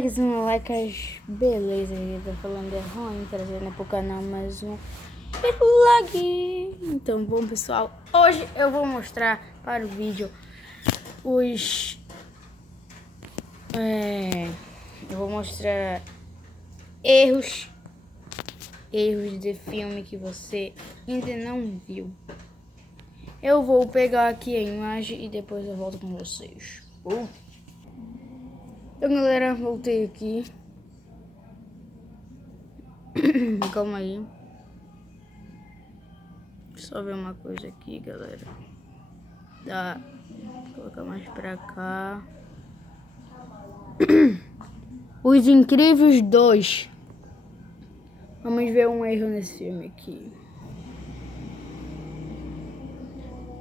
moleques e molecas, beleza, eu tô falando de ruim, trazendo pro canal mais um vlog. Então, bom pessoal, hoje eu vou mostrar para o vídeo eu vou mostrar erros de filme que você ainda não viu. Eu vou pegar aqui a imagem e depois eu volto com vocês. Então, galera, voltei aqui. Calma aí. Só ver uma coisa aqui, galera. Vou colocar mais pra cá. Os Incríveis 2. Vamos ver um erro nesse filme aqui.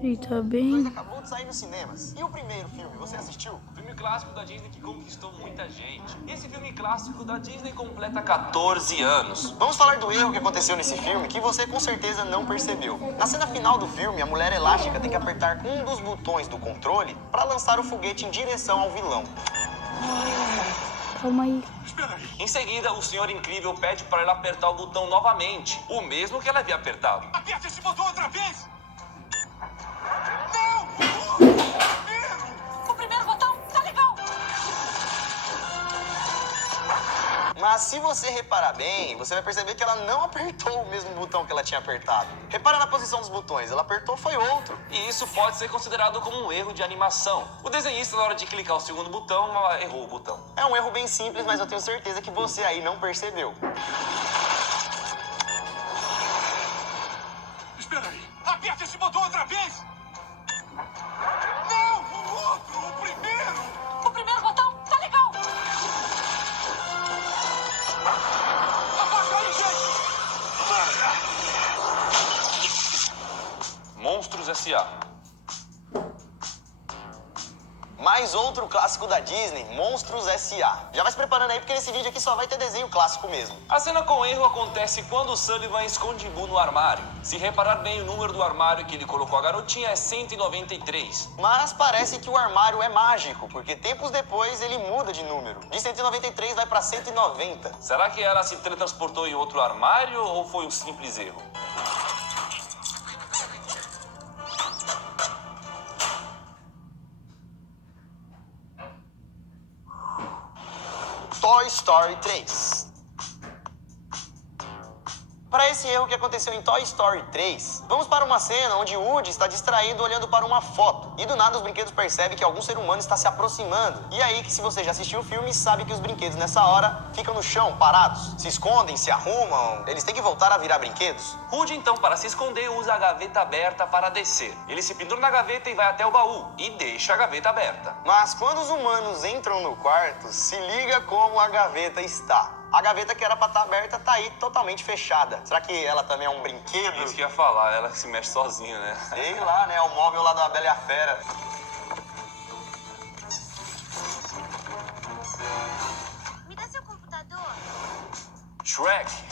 E tá bem. Acabou de sair nos cinemas. E o primeiro filme, você assistiu? O filme clássico da Disney que conquistou muita gente. Esse filme clássico da Disney completa 14 anos. Vamos falar do erro que aconteceu nesse filme que você com certeza não percebeu. Na cena final do filme, a Mulher Elástica tem que apertar um dos botões do controle para lançar o foguete em direção ao vilão. Calma aí. Espera aí. Em seguida, o Senhor Incrível pede para ela apertar o botão novamente, o mesmo que ela havia apertado. Aperte esse botão outra vez! Não! O primeiro botão tá legal! Mas se você reparar bem, você vai perceber que ela não apertou o mesmo botão que ela tinha apertado. Repara na posição dos botões, ela apertou foi outro. E isso pode ser considerado como um erro de animação. O desenhista, na hora de clicar o segundo botão, errou o botão. É um erro bem simples, mas eu tenho certeza que você aí não percebeu. Espera aí! Aperte esse botão outra vez! Não! O outro! O primeiro! O primeiro botão tá legal! Abaixa aí, gente! Monstros S.A. Mais outro clássico da Disney, Monstros S.A. Já vai se preparando aí porque nesse vídeo aqui só vai ter desenho clássico mesmo. A cena com erro acontece quando o Sullivan esconde Boo no armário. Se reparar bem, o número do armário que ele colocou a garotinha é 193. Mas parece que o armário é mágico, porque tempos depois ele muda de número. De 193 vai pra 190. Será que ela se teletransportou em outro armário ou foi um simples erro? Toy Story 3. Para esse erro que aconteceu em Toy Story 3, vamos para uma cena onde Woody está distraído olhando para uma foto. E do nada os brinquedos percebem que algum ser humano está se aproximando. E aí que se você já assistiu o filme, sabe que os brinquedos nessa hora ficam no chão, parados. Se escondem, se arrumam, eles têm que voltar a virar brinquedos. Woody, então, para se esconder, usa a gaveta aberta para descer. Ele se pendura na gaveta e vai até o baú, e deixa a gaveta aberta. Mas quando os humanos entram no quarto, se liga como a gaveta está. A gaveta que era pra estar aberta tá aí totalmente fechada. Será que ela também é um brinquedo? Isso que eu ia falar, ela se mexe sozinha, né? Sei lá, né? O móvel lá da Bela e a Fera. Me dá seu computador. Shrek.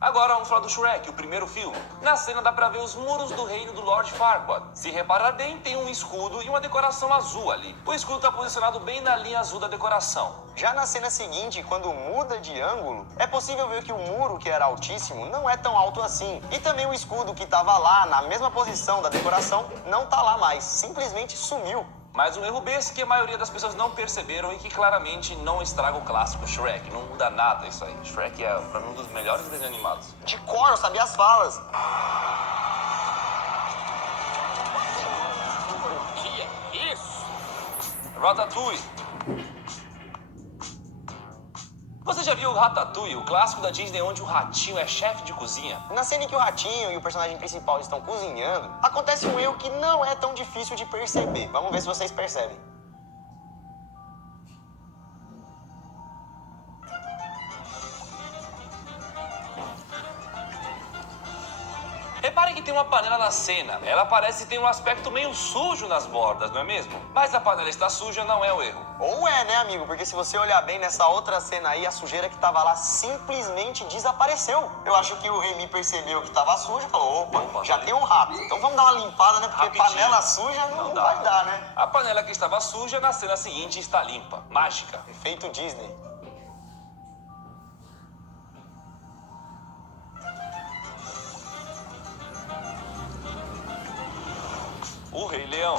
Agora vamos falar do Shrek, o primeiro filme. Na cena dá pra ver os muros do reino do Lord Farquaad. Se reparar bem, tem um escudo e uma decoração azul ali. O escudo tá posicionado bem na linha azul da decoração. Já na cena seguinte, quando muda de ângulo, é possível ver que o muro, que era altíssimo, não é tão alto assim. E também o escudo que estava lá, na mesma posição da decoração, não tá lá mais. Simplesmente sumiu. Mas um erro besta que a maioria das pessoas não perceberam e que claramente não estraga o clássico Shrek. Não muda nada isso aí. Shrek é, pra mim, um dos melhores desenhos animados. De cor, eu sabia as falas. O que é isso? Ratatouille. Você já viu o Ratatouille, o clássico da Disney onde o ratinho é chefe de cozinha? Na cena em que o ratinho e o personagem principal estão cozinhando, acontece um erro que não é tão difícil de perceber. Vamos ver se vocês percebem. Reparem que tem tem uma panela na cena. Ela parece ter um aspecto meio sujo nas bordas, não é mesmo? Mas a panela está suja não é o erro. Ou é, né, amigo? Porque se você olhar bem nessa outra cena aí, a sujeira que tava lá simplesmente desapareceu. Eu acho que o Remy percebeu que tava suja e falou, opa, já tem um rato. Então vamos dar uma limpada, né? Porque Rapidinho. panela suja não vai dar, né? A panela que estava suja na cena seguinte está limpa. Mágica. Efeito Disney. O Rei Leão.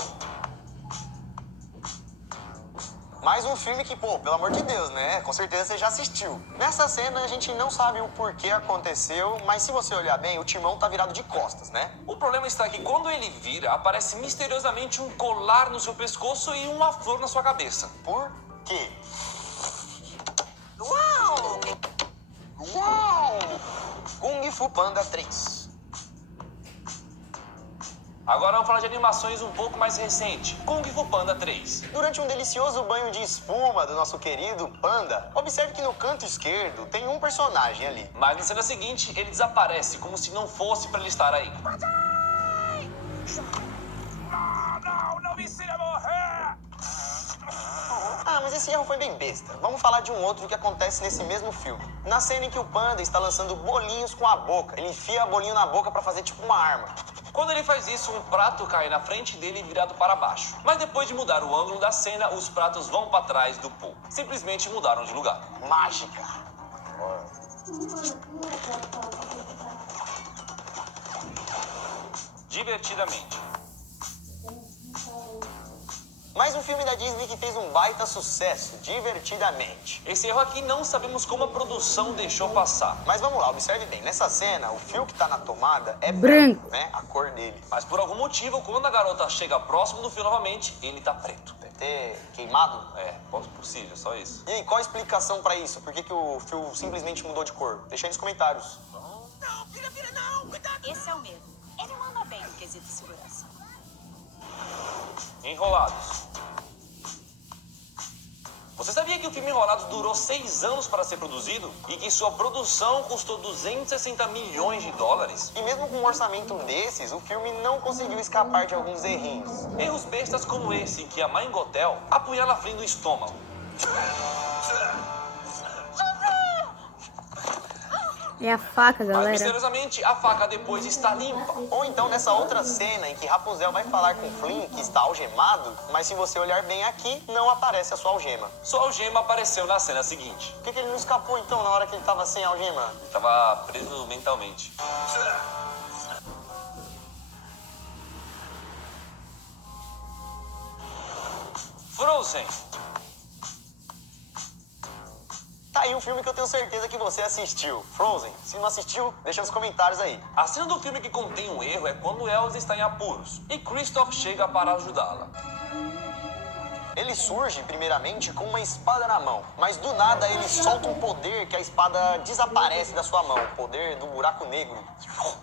Mais um filme que, pô, pelo amor de Deus, né? Com certeza você já assistiu. Nessa cena a gente não sabe o porquê aconteceu, mas se você olhar bem, o Timão tá virado de costas, né? O problema está que quando ele vira, aparece misteriosamente um colar no seu pescoço e uma flor na sua cabeça. Por quê? Uau! Uau! Kung Fu Panda 3. Agora vamos falar de animações um pouco mais recente. Kung Fu Panda 3. Durante um delicioso banho de espuma do nosso querido Panda, observe que no canto esquerdo tem um personagem ali. Mas na cena seguinte, ele desaparece, como se não fosse para ele estar aí. Não me ensine a morrer! Ah, mas esse erro foi bem besta. Vamos falar de um outro que acontece nesse mesmo filme. Na cena em que o Panda está lançando bolinhos com a boca. Ele enfia bolinho na boca pra fazer tipo uma arma. Quando ele faz isso, um prato cai na frente dele virado para baixo. Mas depois de mudar o ângulo da cena, os pratos vão para trás do pool. Simplesmente mudaram de lugar. Mágica. Divertidamente. Mais um filme da Disney que fez um baita sucesso, Divertidamente. Esse erro aqui não sabemos como a produção deixou passar. Mas vamos lá, observe bem. Nessa cena, o fio que tá na tomada é Branco. né? A cor dele. Mas por algum motivo, quando a garota chega próximo do fio novamente, ele tá preto. Deve ter queimado. É, possível, só isso. E aí, qual a explicação pra isso? Por que o fio simplesmente mudou de cor? Deixa aí nos comentários. Não, vira, não! Cuidado! Esse é o mesmo. Ele manda bem no quesito de segurança. Enrolados. Você sabia que o filme Enrolados durou 6 anos para ser produzido? E que sua produção custou 260 milhões de dólares? E mesmo com um orçamento desses, o filme não conseguiu escapar de alguns errinhos. Erros bestas como esse, em que a mãe Gothel apunhala a Flynn no estômago. É a faca, Mas galera. misteriosamente, a faca depois está limpa. Ou então nessa outra cena em que Rapunzel vai falar com Flynn que está algemado, mas se você olhar bem aqui, não aparece a sua algema. Sua algema apareceu na cena seguinte. Por que ele não escapou então na hora que ele estava sem algema? Ele estava preso mentalmente. Frozen. Tá aí um filme que eu tenho certeza que você assistiu, Frozen. Se não assistiu, deixa nos comentários aí. A cena do filme que contém um erro é quando Elsa está em apuros e Kristoff chega para ajudá-la. Ele surge, primeiramente, com uma espada na mão, mas do nada ele solta um poder que a espada desaparece da sua mão, o poder do buraco negro.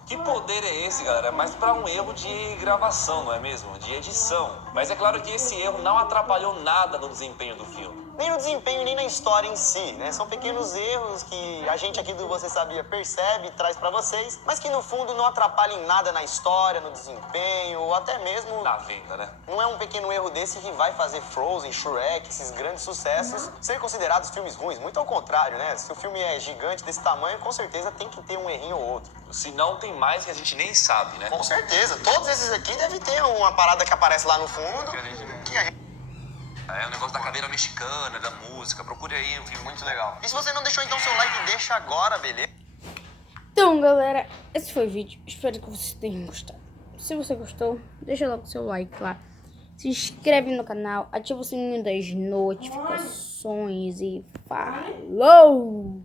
Que poder é esse, galera? É mais para um erro de gravação, não é mesmo? De edição. Mas é claro que esse erro não atrapalhou nada no desempenho do filme. Nem no desempenho, nem na história em si, né? São pequenos erros que a gente aqui do Você Sabia percebe e traz pra vocês, mas que no fundo não atrapalham em nada na história, no desempenho, ou até mesmo... Na venda, né? Não é um pequeno erro desse que vai fazer Frozen, Shrek, esses grandes sucessos, ser considerados filmes ruins. Muito ao contrário, né? Se o filme é gigante desse tamanho, com certeza tem que ter um errinho ou outro. Se não, tem mais que a gente nem sabe, né? Com certeza. Todos esses aqui devem ter uma parada que aparece lá no fundo. Que a gente... É o negócio da caveira mexicana, da música. Procure aí um filme Muito legal. E se você não deixou então seu like, deixa agora, beleza? Então, galera, esse foi o vídeo. Espero que vocês tenham gostado. Se você gostou, deixa logo seu like lá. Se inscreve no canal, ativa o sininho das notificações e falou!